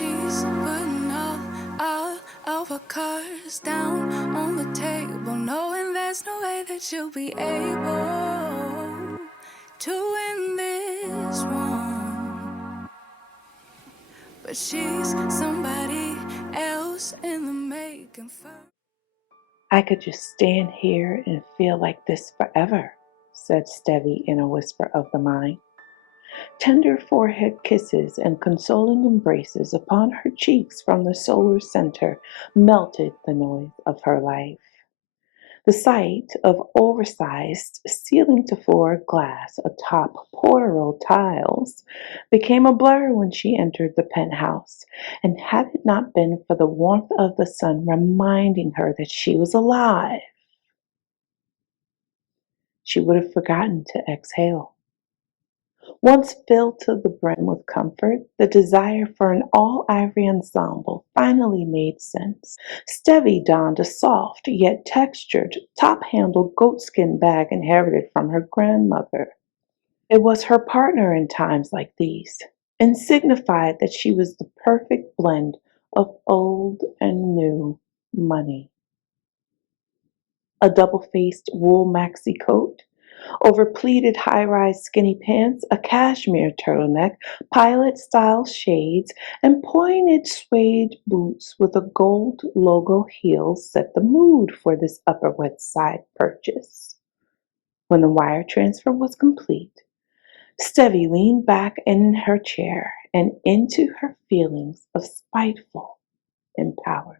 she's putting all of her cards down on the table, knowing there's no way that she'll be able to win this one. But she's somebody else in the making first. I could just stand here and feel like this forever, said Stevie in a whisper of the mind. Tender forehead kisses and consoling embraces upon her cheeks from the solar center melted the noise of her life. The sight of oversized ceiling-to-floor glass atop portal tiles became a blur when she entered the penthouse, and had it not been for the warmth of the sun reminding her that she was alive, she would have forgotten to exhale. Once filled to the brim with comfort, the desire for an all-ivory ensemble finally made sense. Stevie donned a soft yet textured top-handled goatskin bag inherited from her grandmother. It was her partner in times like these, and signified that she was the perfect blend of old and new money. A double-faced wool maxi coat over pleated high-rise skinny pants, a cashmere turtleneck, pilot-style shades, and pointed suede boots with a gold logo heel set the mood for this Upper West Side purchase. When the wire transfer was complete, Stevie leaned back in her chair and into her feelings of spiteful empowerment.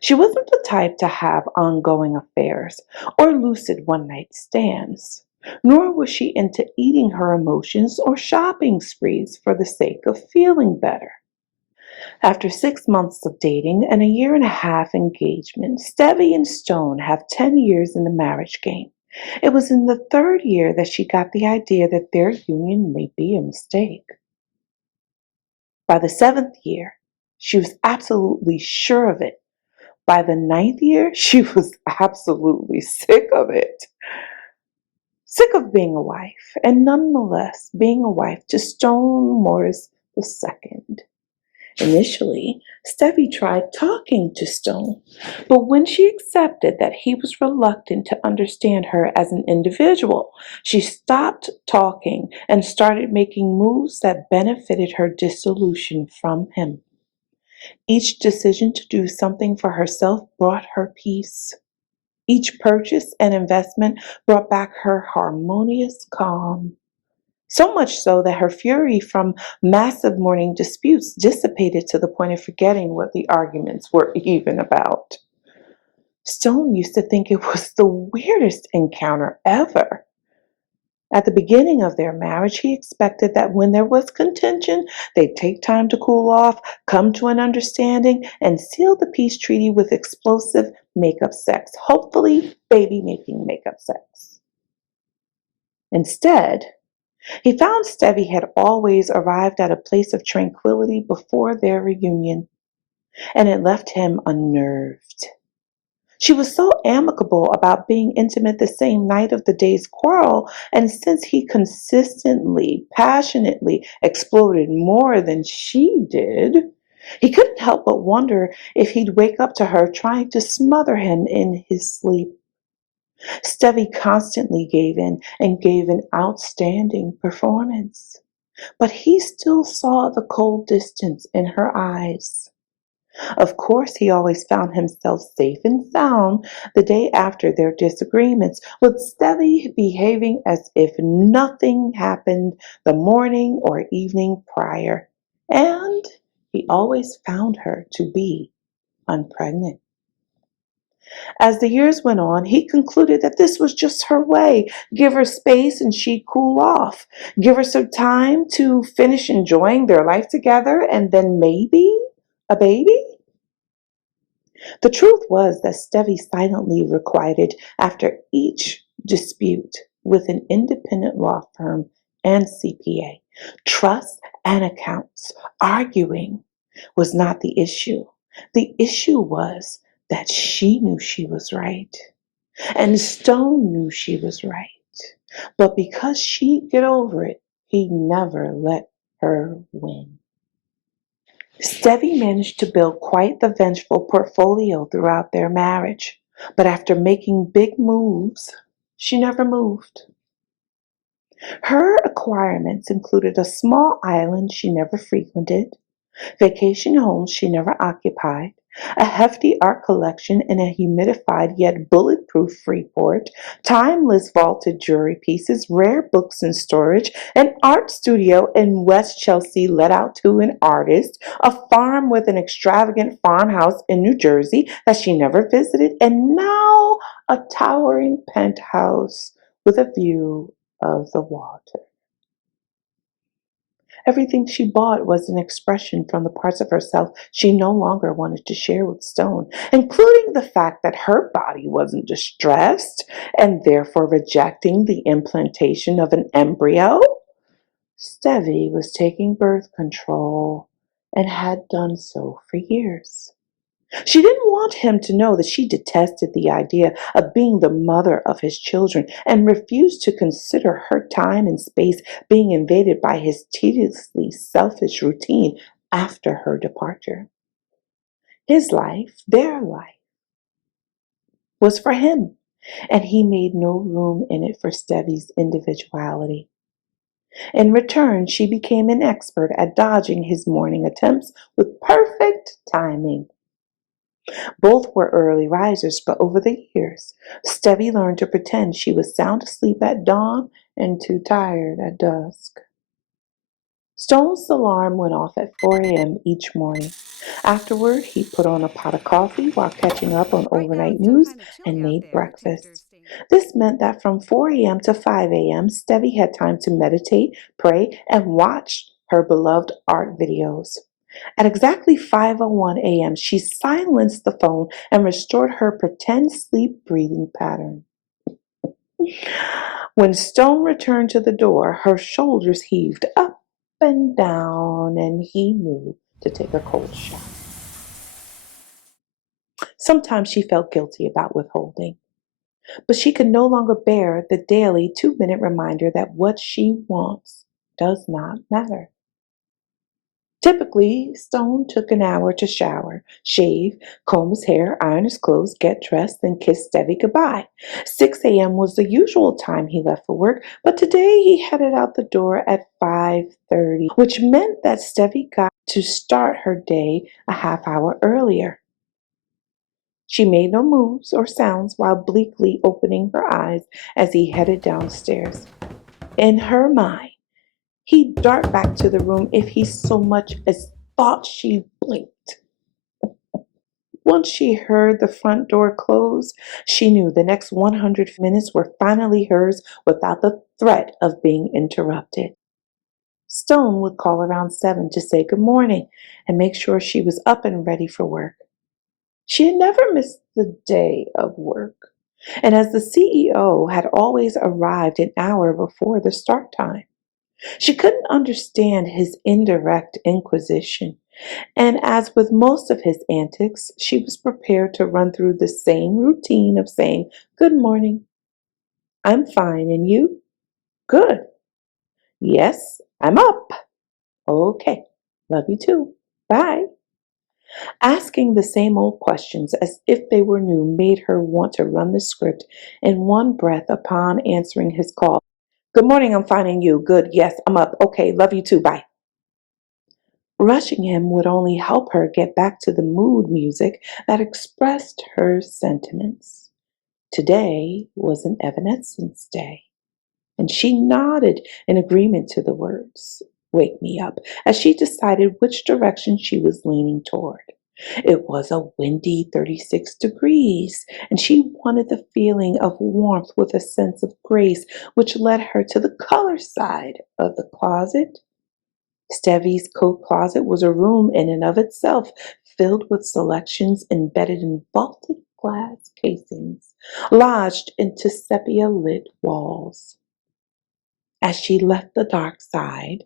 She wasn't the type to have ongoing affairs or lucid one-night stands, nor was she into eating her emotions or shopping sprees for the sake of feeling better. After 6 months of dating and a year and a half engagement, Stevie and Stone have 10 years in the marriage game. It was in the 3rd year that she got the idea that their union may be a mistake. By the 7th year, she was absolutely sure of it. By the 9th year, she was absolutely sick of it. Sick of being a wife, and nonetheless being a wife to Stone Morris II. Initially, Stevie tried talking to Stone, but when she accepted that he was reluctant to understand her as an individual, she stopped talking and started making moves that benefited her dissolution from him. Each decision to do something for herself brought her peace. Each purchase and investment brought back her harmonious calm. So much so that her fury from massive morning disputes dissipated to the point of forgetting what the arguments were even about. Stone used to think it was the weirdest encounter ever. At the beginning of their marriage, he expected that when there was contention, they'd take time to cool off, come to an understanding, and seal the peace treaty with explosive makeup sex, hopefully baby-making makeup sex. Instead, he found Stevie had always arrived at a place of tranquility before their reunion, and it left him unnerved. She was so amicable about being intimate the same night of the day's quarrel, and since he consistently, passionately exploded more than she did, he couldn't help but wonder if he'd wake up to her trying to smother him in his sleep. Stevie constantly gave in and gave an outstanding performance, but he still saw the cold distance in her eyes. Of course, he always found himself safe and sound the day after their disagreements, with Stevie behaving as if nothing happened the morning or evening prior, and he always found her to be unpregnant. As the years went on, he concluded that this was just her way. Give her space and she'd cool off. Give her some time to finish enjoying their life together, and then maybe a baby? The truth was that Stevie silently requited after each dispute with an independent law firm and CPA. Trust and accounts. Arguing was not the issue. The issue was that she knew she was right, and Stone knew she was right. But because she'd get over it, he never let her win. Stevie managed to build quite the vengeful portfolio throughout their marriage, but after making big moves, she never moved. Her acquirements included a small island she never frequented, vacation homes she never occupied, a hefty art collection in a humidified yet bulletproof Freeport, timeless vaulted jewelry pieces, rare books in storage, an art studio in West Chelsea let out to an artist, a farm with an extravagant farmhouse in New Jersey that she never visited, and now a towering penthouse with a view of the water. Everything she bought was an expression from the parts of herself she no longer wanted to share with Stone, including the fact that her body wasn't distressed and therefore rejecting the implantation of an embryo. Stevie was taking birth control and had done so for years. She didn't want him to know that she detested the idea of being the mother of his children and refused to consider her time and space being invaded by his tediously selfish routine after her departure. His life, their life, was for him, and he made no room in it for Stevie's individuality. In return, she became an expert at dodging his morning attempts with perfect timing. Both were early risers, but over the years, Stevie learned to pretend she was sound asleep at dawn and too tired at dusk. Stone's alarm went off at 4 a.m. each morning. Afterward, he put on a pot of coffee while catching up on Right now, overnight it's still news kind of chilly and out made there. It's breakfast. interesting. This meant that from 4 a.m. to 5 a.m., Stevie had time to meditate, pray, and watch her beloved art videos. At exactly 5:01 a.m., she silenced the phone and restored her pretend sleep breathing pattern. When Stone returned to the door, her shoulders heaved up and down, and he knew to take a cold shower. Sometimes she felt guilty about withholding, but she could no longer bear the daily 2-minute reminder that what she wants does not matter. Typically, Stone took an hour to shower, shave, comb his hair, iron his clothes, get dressed, and kiss Stevie goodbye. 6 a.m. was the usual time he left for work, but today he headed out the door at 5:30, which meant that Stevie got to start her day a half hour earlier. She made no moves or sounds while bleakly opening her eyes as he headed downstairs. In her mind, he'd dart back to the room if he so much as thought she blinked. Once she heard the front door close, she knew the next 100 minutes were finally hers without the threat of being interrupted. Stone would call around 7 to say good morning and make sure she was up and ready for work. She had never missed the day of work, and as the CEO had always arrived an hour before the start time. She couldn't understand his indirect inquisition, and as with most of his antics, she was prepared to run through the same routine of saying, "Good morning. I'm fine, and you? Good. Yes, I'm up. Okay. Love you too. Bye." Asking the same old questions as if they were new made her want to run the script in one breath upon answering his call. "Good morning, I'm fine, and you? Good. Yes, I'm up. Okay, love you too. Bye." Rushing him would only help her get back to the mood music that expressed her sentiments. Today was an Evanescence day, and she nodded in agreement to the words, "Wake me up," as she decided which direction she was leaning toward. It was a windy 36 degrees, and she wanted the feeling of warmth with a sense of grace, which led her to the color side of the closet. Stevie's coat closet was a room in and of itself, filled with selections embedded in vaulted glass casings, lodged into sepia-lit walls. As she left the dark side,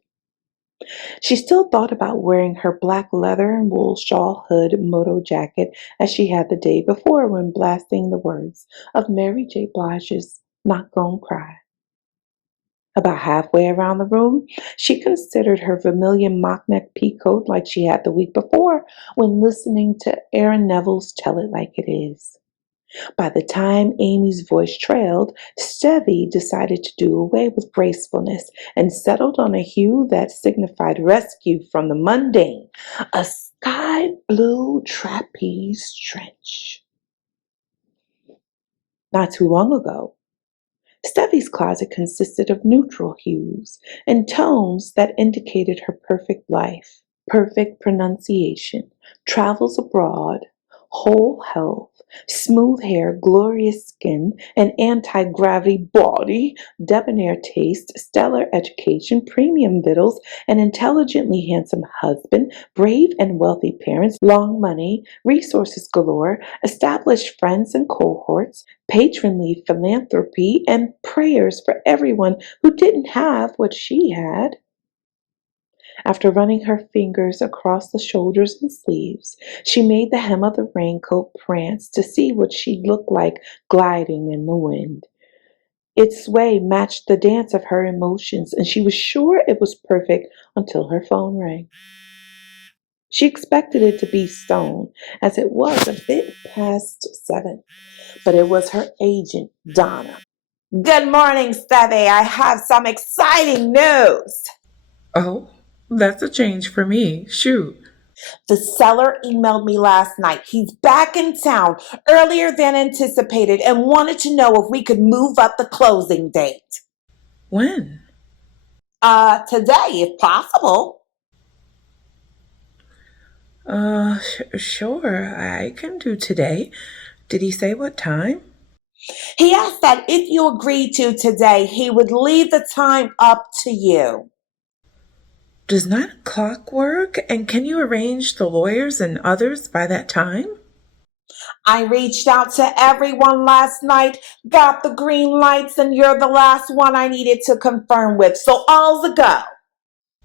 she still thought about wearing her black leather and wool shawl hood moto jacket as she had the day before when blasting the words of Mary J. Blige's Not Gonna Cry. About halfway around the room, she considered her vermilion mock-neck peacoat like she had the week before when listening to Aaron Neville's Tell It Like It Is. By the time Amy's voice trailed, Stevie decided to do away with gracefulness and settled on a hue that signified rescue from the mundane, a sky blue trapeze trench. Not too long ago, Stevie's closet consisted of neutral hues and tones that indicated her perfect life, perfect pronunciation, travels abroad, whole health, smooth hair, glorious skin, an anti-gravity body, debonair taste, stellar education, premium victuals, an intelligently handsome husband, brave and wealthy parents, long money, resources galore, established friends and cohorts, patronly philanthropy, and prayers for everyone who didn't have what she had. After running her fingers across the shoulders and sleeves, she made the hem of the raincoat prance to see what she'd look like gliding in the wind. Its sway matched the dance of her emotions, and she was sure it was perfect until her phone rang. She expected it to be Stone, as it was a bit past 7, but it was her agent, Donna. Good morning, Stevie. I have some exciting news. Oh, that's a change for me. Shoot. The seller emailed me last night. He's back in town earlier than anticipated and wanted to know if we could move up the closing date. When? Today, if possible. Sure, I can do today. Did he say what time? He asked that if you agreed to today, he would leave the time up to you. Does 9 o'clock work? And can you arrange the lawyers and others by that time? I reached out to everyone last night, got the green lights, and you're the last one I needed to confirm with. So all's a go.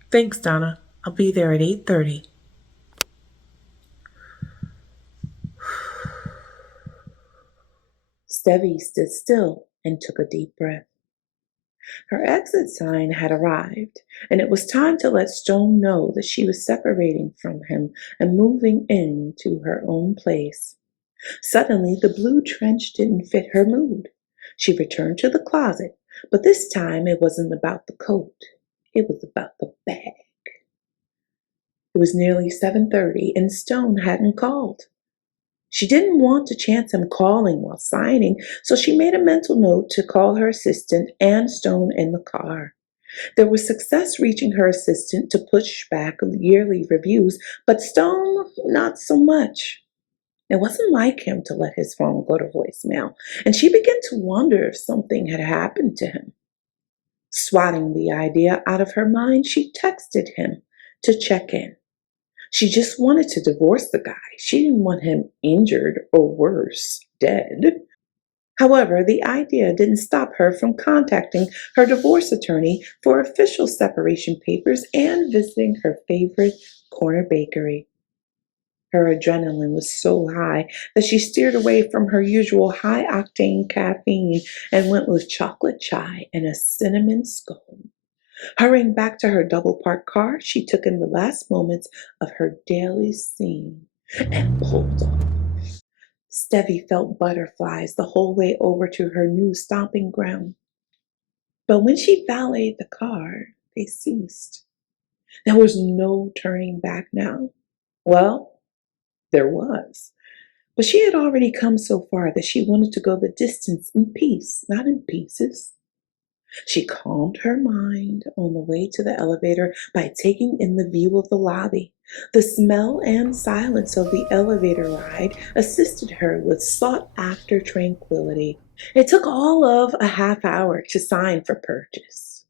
Thanks, Donna. I'll be there at 8:30. Stevie stood still and took a deep breath. Her exit sign had arrived, and it was time to let Stone know that she was separating from him and moving into her own place. Suddenly, the blue trench didn't fit her mood. She returned to the closet, but this time it wasn't about the coat. It was about the bag. It was nearly 7:30, and Stone hadn't called. She didn't want to chance him calling while signing, so she made a mental note to call her assistant and Stone in the car. There was success reaching her assistant to push back yearly reviews, but Stone, not so much. It wasn't like him to let his phone go to voicemail, and she began to wonder if something had happened to him. Swatting the idea out of her mind, she texted him to check in. She just wanted to divorce the guy. She didn't want him injured or worse, dead. However, the idea didn't stop her from contacting her divorce attorney for official separation papers and visiting her favorite corner bakery. Her adrenaline was so high that she steered away from her usual high-octane caffeine and went with chocolate chai and a cinnamon scone. Hurrying back to her double-parked car, she took in the last moments of her daily scene and pulled off. Stevie felt butterflies the whole way over to her new stomping ground. But when she valeted the car, they ceased. There was no turning back now. Well, there was. But she had already come so far that she wanted to go the distance in peace, not in pieces. She calmed her mind on the way to the elevator by taking in the view of the lobby. The smell and silence of the elevator ride assisted her with sought-after tranquility. It took all of a half hour to sign for purchase.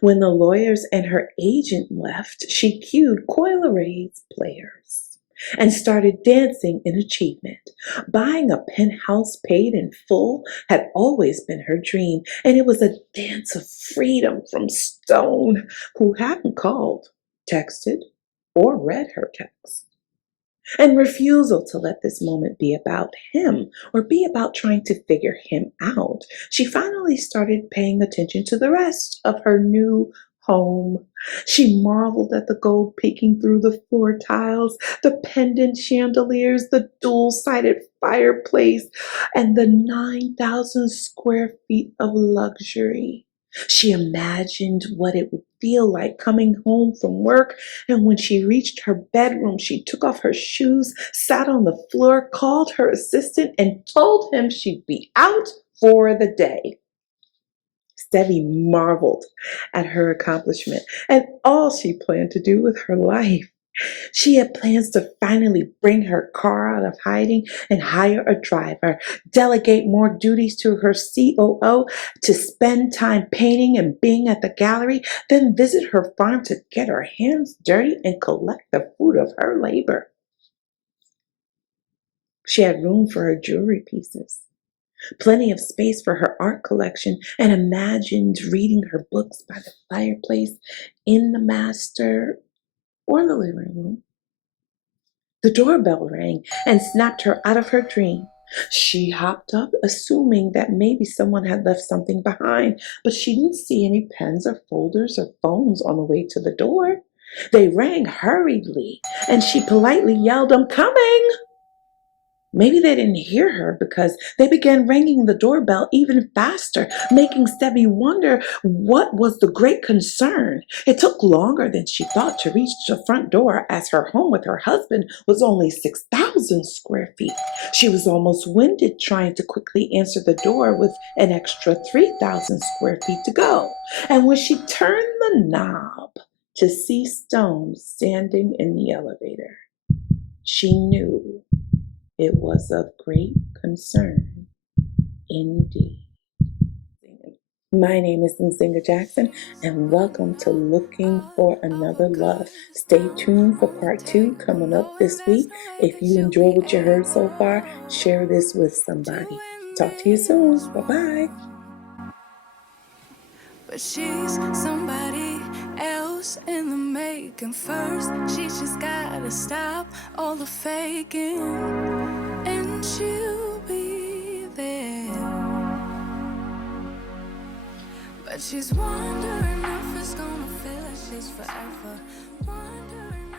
When the lawyers and her agent left, she cued Coil Ray's Players and started dancing in achievement. Buying a penthouse paid in full had always been her dream, and it was a dance of freedom from Stone, who hadn't called, texted, or read her text. and refusal to let this moment be about him or be about trying to figure him out, she finally started paying attention to the rest of her new home. She marveled at the gold peeking through the floor tiles, the pendant chandeliers, the dual sided fireplace, and the 9,000 square feet of luxury. She imagined what it would feel like coming home from work, and when she reached her bedroom, she took off her shoes, sat on the floor, called her assistant, and told him she'd be out for the day. Stevie marveled at her accomplishment and all she planned to do with her life. She had plans to finally bring her car out of hiding and hire a driver, delegate more duties to her COO, to spend time painting and being at the gallery, then visit her farm to get her hands dirty and collect the fruit of her labor. She had room for her jewelry pieces, plenty of space for her art collection, and imagined reading her books by the fireplace, in the master, or the living room. The doorbell rang and snapped her out of her dream. She hopped up, assuming that maybe someone had left something behind, but she didn't see any pens or folders or phones on the way to the door. They rang hurriedly, and she politely yelled, "I'm coming!" Maybe they didn't hear her because they began ringing the doorbell even faster, making Stevie wonder what was the great concern. It took longer than she thought to reach the front door, as her home with her husband was only 6,000 square feet. She was almost winded trying to quickly answer the door with an extra 3,000 square feet to go. And when she turned the knob to see Stone standing in the elevator, she knew it was of great concern indeed. My name is Nzinga Jackson, and welcome to Looking for Another Love. Stay tuned for part 2 coming up this week. If you enjoy what you heard so far, share this with somebody. Talk to you soon. Bye-bye. But she's somebody else in the making. First, she just gotta stop all the faking, and she'll be there. But she's wondering if it's gonna feel like she's forever. Wondering